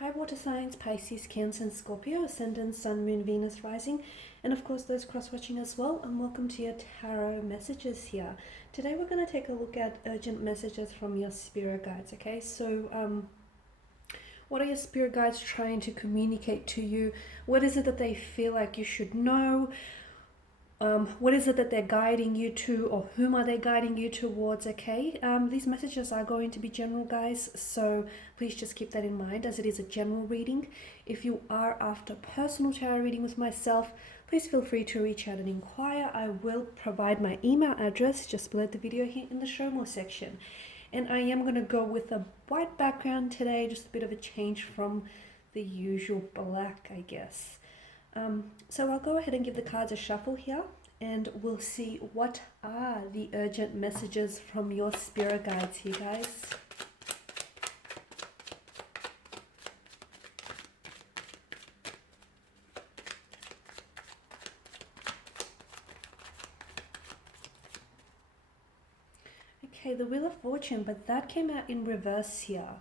Hi water signs, Pisces, Cancer and Scorpio, Ascendant, Sun, Moon, Venus, Rising, and of course those cross-watching as well, and welcome to your tarot messages here. Today we're going to take a look at urgent messages from your spirit guides, okay? So what are your spirit guides trying to communicate to you? What is it that they feel like you should know? What is it that they're guiding you to, or whom are they guiding you towards? Okay, these messages are going to be general, guys, so please just keep that in mind as it is a general reading. If you are after personal tarot reading with myself, please feel free to reach out and inquire. I will provide my email address just below the video here in the show more section. And I am going to go with a white background today, just a bit of a change from the usual black, I guess. So I'll go ahead and give the cards a shuffle here, and we'll see what are the urgent messages from your spirit guides here, guys. Okay, the Wheel of Fortune, but that came out in reverse here.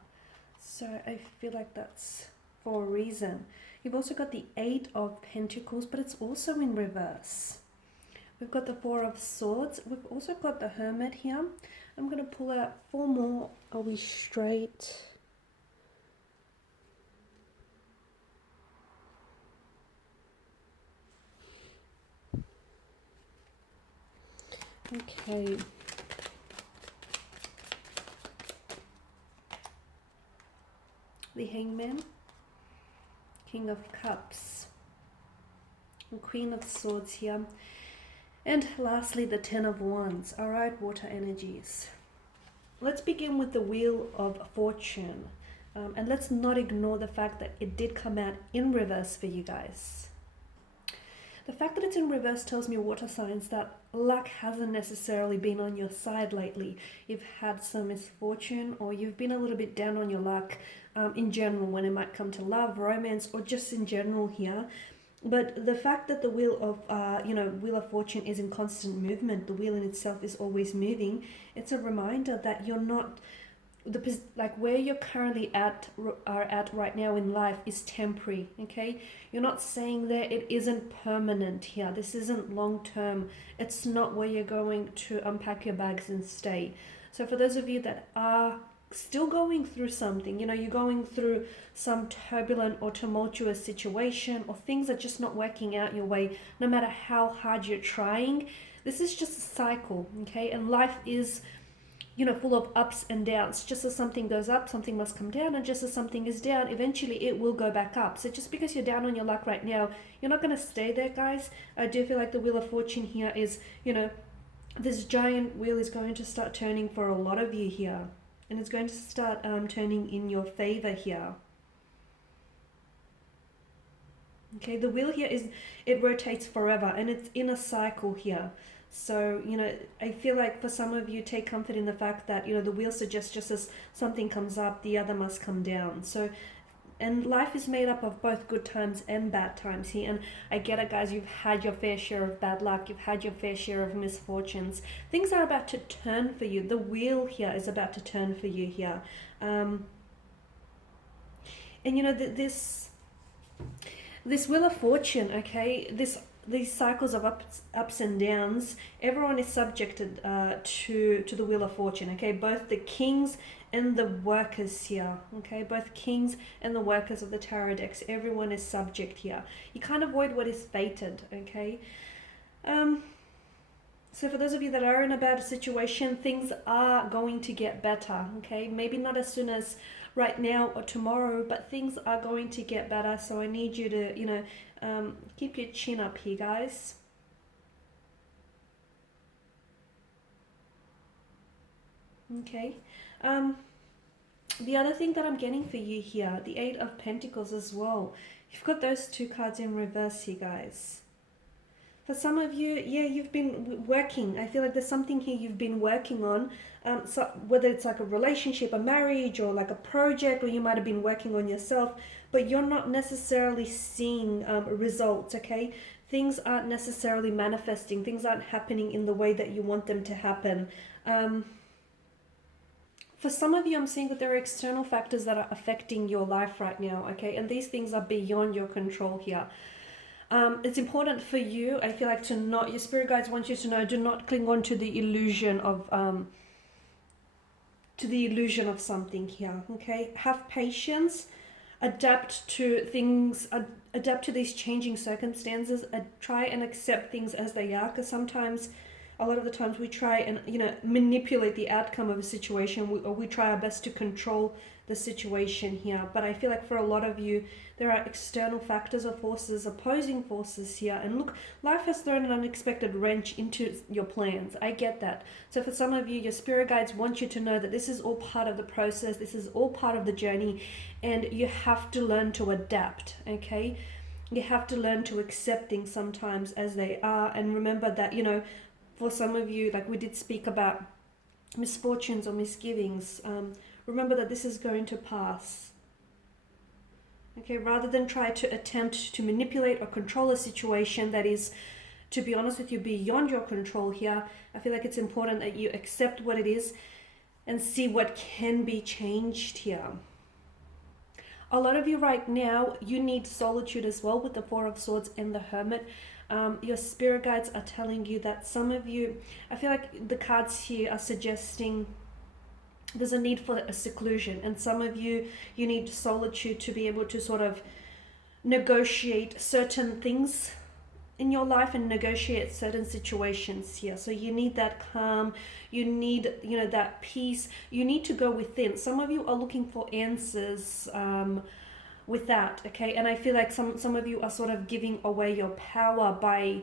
So I feel like that's for a reason. You've also got the Eight of Pentacles, but it's also in reverse. We've got the Four of Swords. We've also got the Hermit here. I'm going to pull out four more. Are we straight? Okay. The Hangman, King of Cups, and Queen of Swords here. And lastly, the Ten of Wands. All right, water energies. Let's begin with the Wheel of Fortune. And let's not ignore the fact that it did come out in reverse for you guys. The fact that it's in reverse tells me, water signs, that luck hasn't necessarily been on your side lately. You've had some misfortune, or you've been a little bit down on your luck in general when it might come to love, romance, or just in general here. But the fact that the Wheel of Fortune is in constant movement, the wheel in itself is always moving, it's a reminder that you're not, where you're currently at right now in life is temporary, okay? You're not saying that it isn't permanent here. This isn't long term. It's not where you're going to unpack your bags and stay. So for those of you that are still going through something, you're going through some turbulent or tumultuous situation, or things are just not working out your way, no matter how hard you're trying, this is just a cycle, okay? And life is, full of ups and downs. Just as something goes up, something must come down, and just as something is down, eventually it will go back up. So just because you're down on your luck right now, you're not going to stay there, guys. I do feel like the Wheel of Fortune here is, this giant wheel is going to start turning for a lot of you here. And it's going to start turning in your favor here. Okay, the wheel here it rotates forever, and it's in a cycle here. So, I feel like for some of you, take comfort in the fact that, the wheel suggests just as something comes up, the other must come down. So, and life is made up of both good times and bad times here. And I get it, guys, you've had your fair share of bad luck. You've had your fair share of misfortunes. Things are about to turn for you. The wheel here is about to turn for you here. And, this Wheel of Fortune, okay, these cycles of ups and downs, everyone is subjected to the Wheel of Fortune, okay? Both the kings and the workers here, okay? Both kings and the workers of the tarot decks, everyone is subject here. You can't avoid what is fated, okay? So for those of you that are in a bad situation, things are going to get better, okay? Maybe not as soon as right now or tomorrow, but things are going to get better. So I need you to, keep your chin up here, guys. Okay. The other thing that I'm getting for you here, the Eight of Pentacles as well. You've got those two cards in reverse here, guys. For some of you, yeah, you've been working. I feel like there's something here you've been working on. So whether it's like a relationship, a marriage, or like a project, or you might have been working on yourself, but you're not necessarily seeing results, okay? Things aren't necessarily manifesting. Things aren't happening in the way that you want them to happen. for some of you, I'm seeing that there are external factors that are affecting your life right now, okay? And these things are beyond your control here. It's important for you, I feel like, to not, your spirit guides want you to know, do not cling on to the illusion of something here, okay? Have patience, adapt to things, adapt to these changing circumstances, try and accept things as they are, because sometimes, a lot of the times, we try and, you know, manipulate the outcome of a situation, or we try our best to control the situation here. But I feel like for a lot of you, there are external factors or forces, opposing forces here. And look, life has thrown an unexpected wrench into your plans. I get that. So for some of you, your spirit guides want you to know that this is all part of the process. This is all part of the journey. And you have to learn to adapt, okay? You have to learn to accept things sometimes as they are. And remember that, you know, for some of you, like we did speak about misfortunes or misgivings, remember that this is going to pass. Okay, rather than try to attempt to manipulate or control a situation that is, to be honest with you, beyond your control here, I feel like it's important that you accept what it is and see what can be changed here. A lot of you right now, you need solitude as well with the Four of Swords and the Hermit. Your spirit guides are telling you that some of you, I feel like the cards here are suggesting there's a need for a seclusion, and some of you, you need solitude to be able to sort of negotiate certain things in your life and negotiate certain situations here. So you need that calm, you need, you know, that peace, you need to go within. Some of you are looking for answers with that, okay? And I feel like some of you are sort of giving away your power by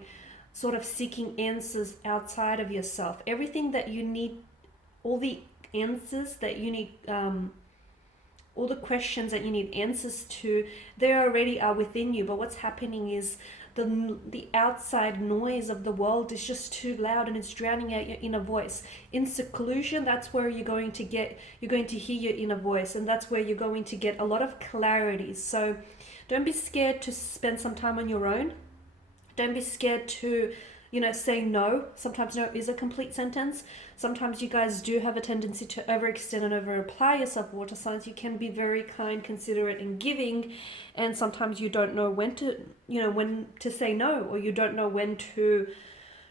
sort of seeking answers outside of yourself. Everything that you need, all the answers that you need, all the questions that you need answers to, they already are within you. But what's happening is the outside noise of the world is just too loud and it's drowning out your inner voice. In seclusion, that's where you're going to hear your inner voice, and that's where you're going to get a lot of clarity. So don't be scared to spend some time on your own. Don't be scared to, you know, say no. Sometimes no is a complete sentence. Sometimes you guys do have a tendency to overextend and over-apply yourself, water signs. You can be very kind, considerate, and giving, and sometimes you don't know when to, you know, when to say no, or you don't know when to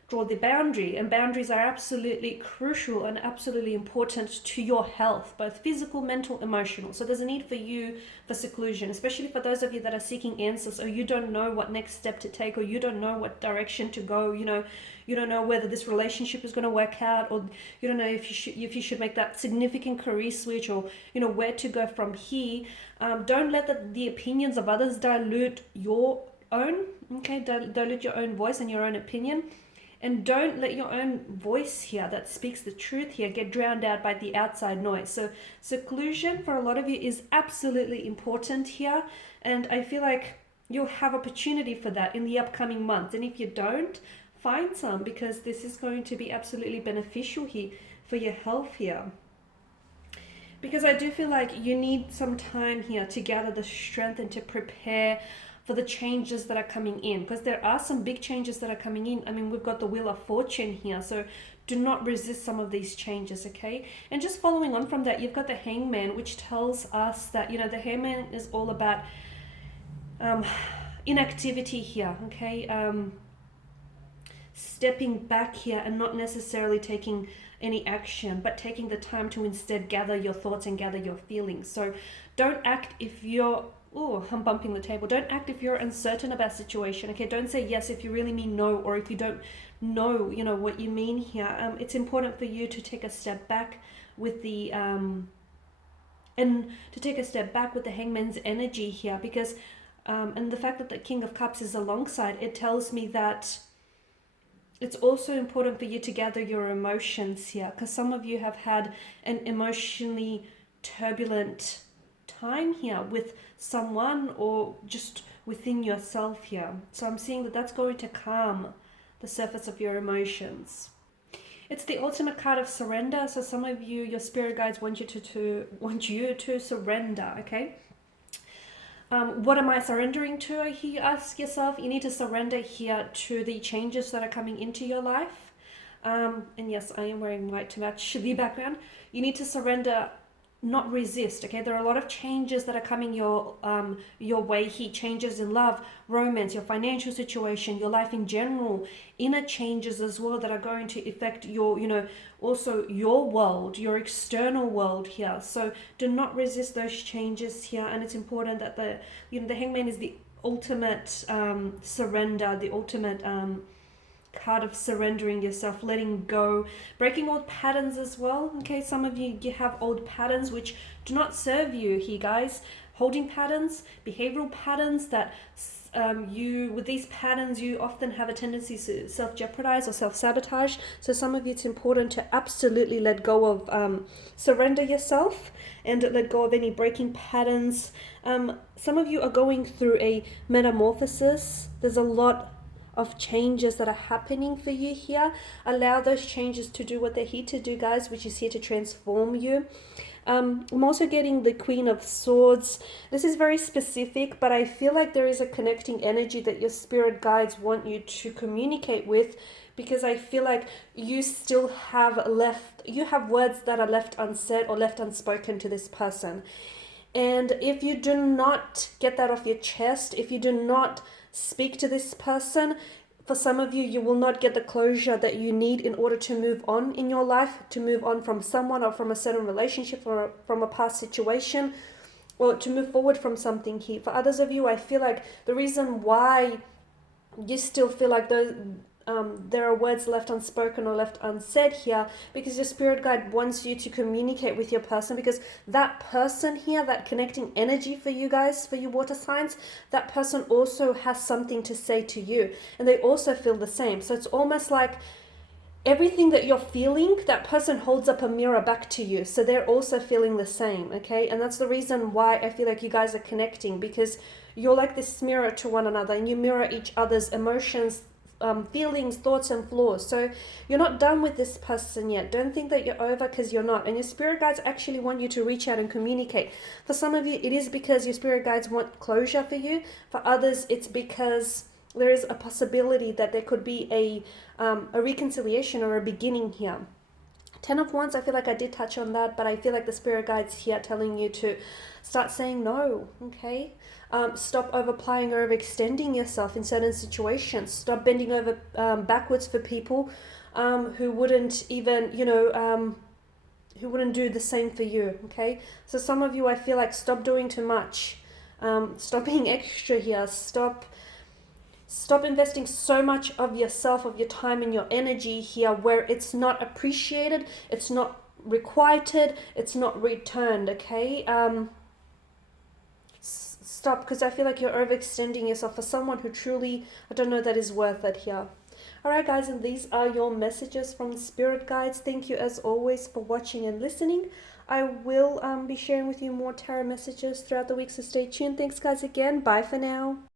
draw the boundary. And boundaries are absolutely crucial and absolutely important to your health, both physical, mental, emotional. So there's a need for you for seclusion, especially for those of you that are seeking answers, or you don't know what next step to take, or you don't know what direction to go. You know, you don't know whether this relationship is going to work out, or you don't know if you should make that significant career switch, or you know where to go from here. Don't let the opinions of others dilute your own. Okay, dilute your own voice and your own opinion. And don't let your own voice here that speaks the truth here get drowned out by the outside noise. So seclusion for a lot of you is absolutely important here. And I feel like you'll have opportunity for that in the upcoming months. And if you don't, find some, because this is going to be absolutely beneficial here for your health here. Because I do feel like you need some time here to gather the strength and to prepare for the changes that are coming in, because there are some big changes that are coming in. I mean, we've got the Wheel of Fortune here, so do not resist some of these changes, okay? And just following on from that, you've got the Hangman, which tells us that, you know, the Hangman is all about inactivity here, okay? Stepping back here and not necessarily taking any action, but taking the time to instead gather your thoughts and gather your feelings. So don't act if you're, oh, I'm bumping the table. Don't act if you're uncertain about a situation, okay? Don't say yes if you really mean no, or if you don't know, you know, what you mean here. It's important for you to take a step back with the, and to take a step back with the Hangman's energy here, because, and the fact that the King of Cups is alongside, it tells me that it's also important for you to gather your emotions here, because some of you have had an emotionally turbulent time here with someone, or just within yourself here. So I'm seeing that that's going to calm the surface of your emotions. It's the ultimate card of surrender. So some of you, your spirit guides want you to surrender, okay? What am I surrendering to? I hear you ask yourself. You need to surrender here to the changes that are coming into your life. And yes, I am wearing white to match the background. You need to surrender, not resist. Okay, there are a lot of changes that are coming your way here. Changes in love, romance, your financial situation, your life in general, inner changes as well that are going to affect your, also your world, your external world here. So do not resist those changes here. And it's important that the Hangman is the ultimate surrender, the ultimate card of surrendering yourself, letting go, breaking old patterns as well. Okay, some of you have old patterns which do not serve you here, guys. Holding patterns, behavioral patterns that with these patterns you often have a tendency to self-jeopardize or self-sabotage. So some of you, it's important to absolutely let go of surrender yourself and let go of any breaking patterns. Some of you are going through a metamorphosis. There's a lot of changes that are happening for you here. Allow those changes to do what they're here to do, guys, which is here to transform you. I'm also getting the Queen of Swords. This is very specific, but I feel like there is a connecting energy that your spirit guides want you to communicate with, because I feel like you still have words that are left unsaid or left unspoken to this person. And if you do not get that off your chest, if you do not speak to this person, for some of you, you will not get the closure that you need in order to move on in your life, to move on from someone or from a certain relationship or from a past situation, or to move forward from something here. For others of you, I feel like the reason why you still feel like there are words left unspoken or left unsaid here, because your spirit guide wants you to communicate with your person, because that person here, that connecting energy for you guys, for you water signs, that person also has something to say to you, and they also feel the same. So it's almost like everything that you're feeling, that person holds up a mirror back to you, so they're also feeling the same. Okay, and that's the reason why I feel like you guys are connecting, because you're like this mirror to one another, and you mirror each other's emotions, feelings, thoughts, and flaws. So you're not done with this person yet. Don't think that you're over, because you're not. And your spirit guides actually want you to reach out and communicate. For some of you, it is because your spirit guides want closure for you. For others, it's because there is a possibility that there could be a reconciliation or a beginning here. 10 of Wands, I feel like I did touch on that, but I feel like the spirit guides here telling you to start saying no, okay? Stop over-applying or overextending yourself in certain situations. Stop bending over backwards for people who wouldn't even, who wouldn't do the same for you, okay? So some of you, I feel like, stop doing too much. Stop being extra here. Stop investing so much of yourself, of your time and your energy here where it's not appreciated, it's not requited, it's not returned, okay? Stop, because I feel like you're overextending yourself for someone who truly, I don't know, that is worth it here. Alright guys, and these are your messages from spirit guides. Thank you as always for watching and listening. I will be sharing with you more tarot messages throughout the week, so stay tuned. Thanks guys again. Bye for now.